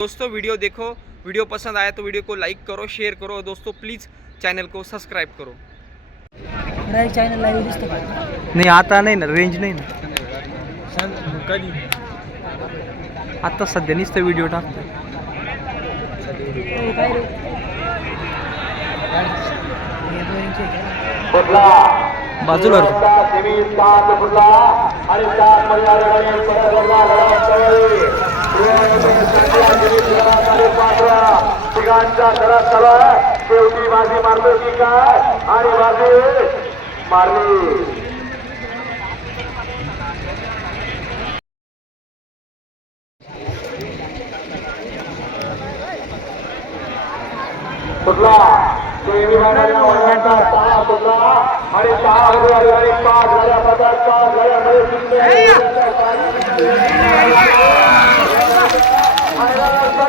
दोस्तों वीडियो देखो। वीडियो पसंद आया तो वीडियो को लाइक करो शेयर करो और दोस्तों प्लीज़ चैनल को सब्सक्राइब करो। चॅनल लाईव्ह दिसतं नाही आता नाही ना रेंज नाही ना. कधी? आता सध्या नुसतं व्हिडिओ टाकतो काय रे? हे दोन्हीचे आहे. का? कुठला बाजूला आणि ठिकाणचा सरास चालू आहे शेवटी बाजी मारतो की काय आणि बाजी मारली कुठला देवी मानाला वळवायचा सहा कुठला आणि सहा हज़ार आणि पाच हज़ार पचास पाच हज़ार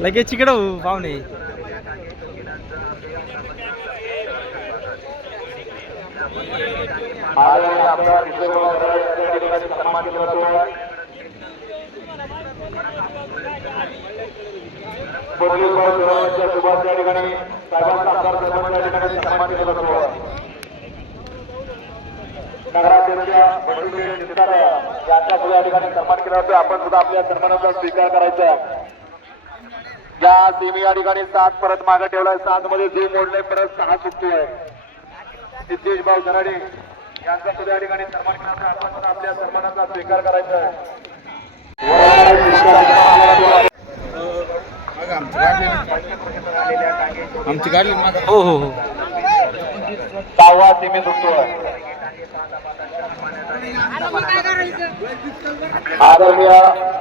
लगेच इकडं हो, पाहुणे आदरणीय सन्मान केला जातो. सुभाष या ठिकाणी साहेबांचा आमदार या ठिकाणी सन्मान केला जातो. नगराध्यक्ष बंडूजी निस्तार यांचा सुद्धा या ठिकाणी सन्मान केला जातो आपण सुद्धा आपल्या सन्मानाचा स्वीकार करायचा या सेमी या ठिकाणी सात परत मागे ठेवलाय. सात मध्ये जे मोडले परत सहा सुटतोय सिद्धेश भाऊ दराडे यांचा सुद्धा या ठिकाणी सन्मान आहे. आपण सुद्धा आपल्या सन्मानाचा स्वीकार करायचा आमची गाडी हो हो हो सहावा सेमी सुटतोय आदरणीय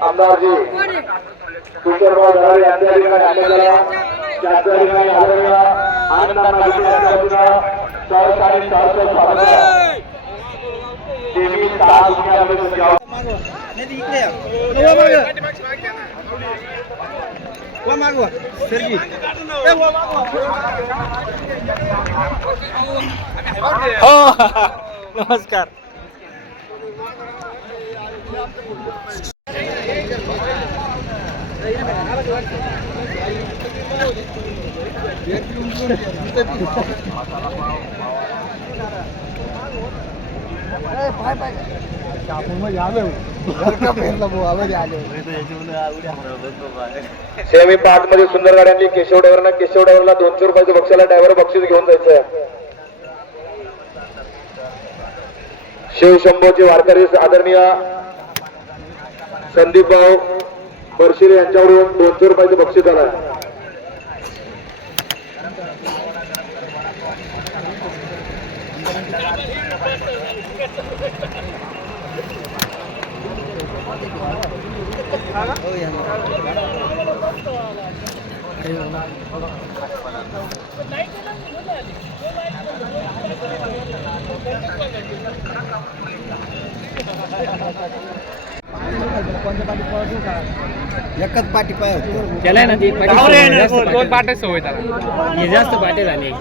आमदारजी किशोरभाऊ दराडे यांच्या या ठिकाणी आलेल्या त्यांच्या या ठिकाणी आदरणीय आनंदांना विजयाच्या वतीनं सहर्ष आणि सहर्ष स्वागत आहे. सेमी सहा सुटण्यामध्ये तुमची आव- हो नमस्कार. सेमी पाच मध्ये सुंदर गाड्यांनी केशव ड्रायव्हरना केशव ड्रायव्हरला दोनशे रुपयाचं बक्षाला ड्रायव्हर बक्षीस घेऊन जायचं. शिवशंभोचे वारकरी आदरणीय संदीप भाऊ बर्शिरे यांच्याकडून दोनशे रुपयाचं बक्षीस आलं एकच पाठी केलाय ना ती दोन पाटे सवय त्याला हे जास्त पाटे झाले.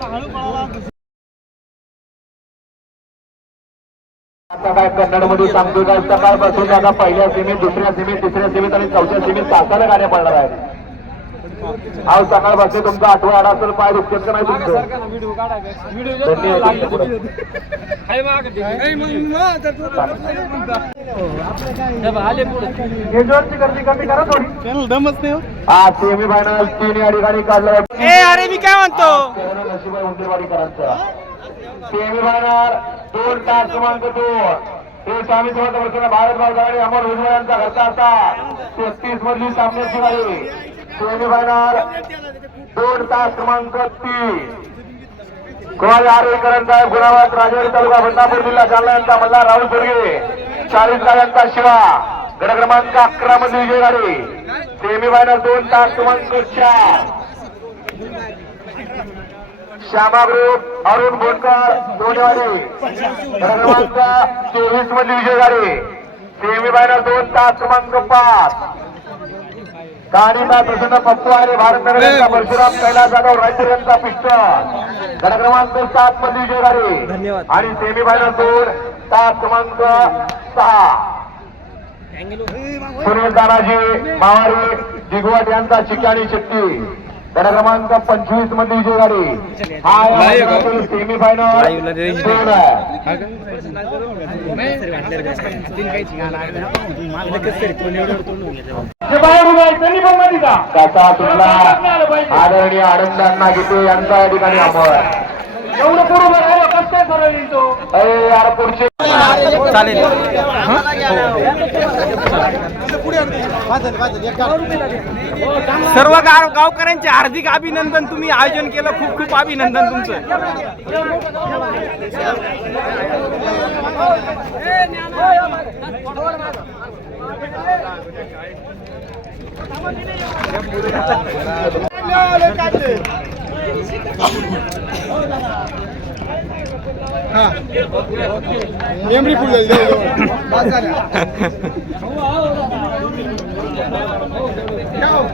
आता काय कन्नडमध्ये सांगतो काय सकाळपासून आता पहिल्या सीमेत दुसऱ्या सीमेत तिसऱ्या सीमेत आणि चौथ्या सीमेत तासाला गाड्या पडणार आहेत. अहो सकाळ बसले तुमचा आठवा आडा असेल पाय दुखत का नाही तुमचं आले गर्दी कमी करा थोडी. हा. सेमी फायनल तीन या ठिकाणी काढलं ए अरे मी काय म्हणतो? नशिबाई उंदेवाडीकरांचा सेमी फायनल दोन तास क्रमांक दोन हे स्वामी समर्थ वर्षाला भारत गाडी अमर भुजबळ यांचा घरचा असा. तेहतीस मधली सामन्याची गाडी सेमी फायनल दोन तास क्रमांक तीन. कुमारी आरेकरण साहेब गुणावत राजवाडी तालुका बदनापूर जिल्हा जालना यांचा मल्ला राहुल दुर्गे चाळीस गाड्यांचा शिवा. गड क्रमांक अकरा मध्ये विजय गाडी सेमी फायनल दोन तास क्रमांक चार. श्यामा ग्रुप अरुण बोनकर दोनेवाडी गड क्रमांक चोवीसमध्ये विजय गाडी सेमी फायनल दोन तास क्रमांक पाच. कानिका प्रसन्न पप्पू आणि भारत यांचा परशुराम कैलास जाधव राज्य यांचा पिष्ट. गड क्रमांक सात मध्ये विजय गाडी आणि सेमी फायनल दोन तास क्रमांक सहा. सुनील तानाजी मावारी जिगवट यांचा चिकाणी शक्ती गड क्रमांक पंचवीसमध्ये विजय गाडी. हा सेमी फायनल दोन आहे. जे बाहेर उभा आहे त्यांनी पण माहिती का त्याचा तुटला आदरणीय आनंदांना घेते यांचा या ठिकाणी अमर एवढं करू चालेल. सर्व गाव गावकऱ्यांचे हार्दिक अभिनंदन. तुम्ही आयोजन केलं. खूप खूप अभिनंदन तुमचं. Ah, miembro y pulga el dedo. Chao.